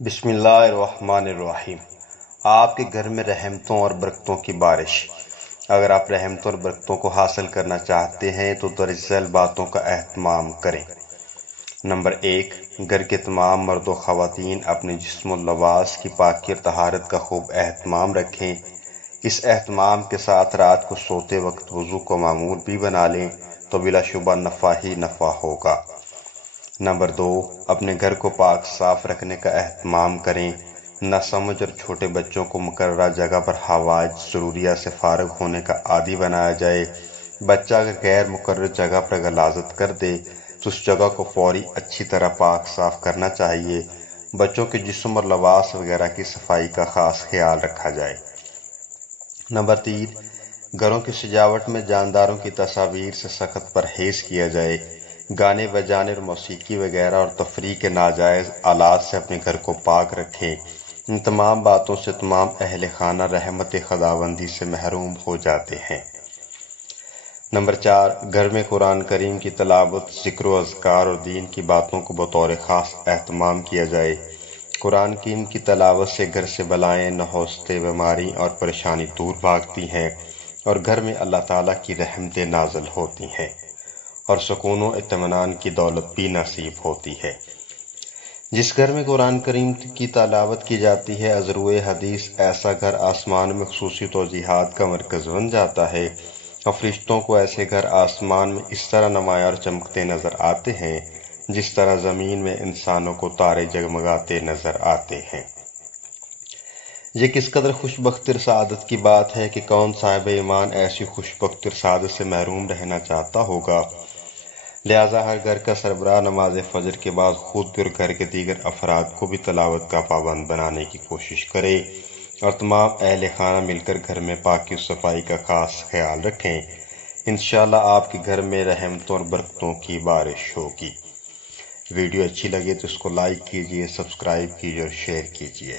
بسم اللہ الرحمن الرحیم۔ آپ کے گھر میں رحمتوں اور برکتوں کی بارش۔ اگر آپ رحمتوں اور برکتوں کو حاصل کرنا چاہتے ہیں تو درج ذیل باتوں کا اہتمام کریں۔ نمبر 1، گھر کے تمام مرد و خواتین اپنے جسم و لباس کی پاکی اور طہارت کا خوب اہتمام رکھیں۔ اس اہتمام کے ساتھ رات کو سوتے وقت وضو کو معمول بھی بنا لیں تو بلا شبہ نفع ہی نفع ہوگا۔ نمبر 2، اپنے گھر کو پاک صاف رکھنے کا اہتمام کریں۔ نہ سمجھ اور چھوٹے بچوں کو مقررہ جگہ پر حوائج ضروریہ سے فارغ ہونے کا عادی بنایا جائے۔ بچہ اگر غیر مقرر جگہ پر غلاظت کر دے تو اس جگہ کو فوری اچھی طرح پاک صاف کرنا چاہیے۔ بچوں کے جسم اور لباس وغیرہ کی صفائی کا خاص خیال رکھا جائے۔ نمبر 3، گھروں کی سجاوٹ میں جانداروں کی تصاویر سے سخت پرہیز کیا جائے۔ گانے بجانے اور موسیقی وغیرہ اور تفریح کے ناجائز آلات سے اپنے گھر کو پاک رکھیں۔ ان تمام باتوں سے تمام اہل خانہ رحمت خداوندی سے محروم ہو جاتے ہیں۔ نمبر 4، گھر میں قرآن کریم کی تلاوت، ذکر و اذکار اور دین کی باتوں کو بطور خاص اہتمام کیا جائے۔ قرآن کریم کی تلاوت سے گھر سے بلائیں، نحوستیں، بیماری اور پریشانی دور بھاگتی ہیں اور گھر میں اللہ تعالیٰ کی رحمتیں نازل ہوتی ہیں اور سکون و اطمینان کی دولت بھی نصیب ہوتی ہے۔ جس گھر میں قرآن کریم کی تلاوت کی جاتی ہے، از روئے حدیث ایسا گھر آسمان میں خصوصی توجیہات کا مرکز بن جاتا ہے اور فرشتوں کو ایسے گھر آسمان میں اس طرح نمایاں اور چمکتے نظر آتے ہیں جس طرح زمین میں انسانوں کو تارے جگمگاتے نظر آتے ہیں۔ یہ کس قدر خوش بختی اور سعادت کی بات ہے کہ کون صاحب ایمان ایسی خوش بختی اور سعادت سے محروم رہنا چاہتا ہوگا۔ لہٰذا ہر گھر کا سربراہ نماز فجر کے بعد خود بھی اور گھر کے دیگر افراد کو بھی تلاوت کا پابند بنانے کی کوشش کرے اور تمام اہل خانہ مل کر گھر میں پاکی و صفائی کا خاص خیال رکھیں۔ انشاءاللہ آپ کے گھر میں رحمتوں اور برکتوں کی بارش ہوگی۔ ویڈیو اچھی لگے تو اس کو لائک کیجیے، سبسکرائب کیجیے اور شیئر کیجیے۔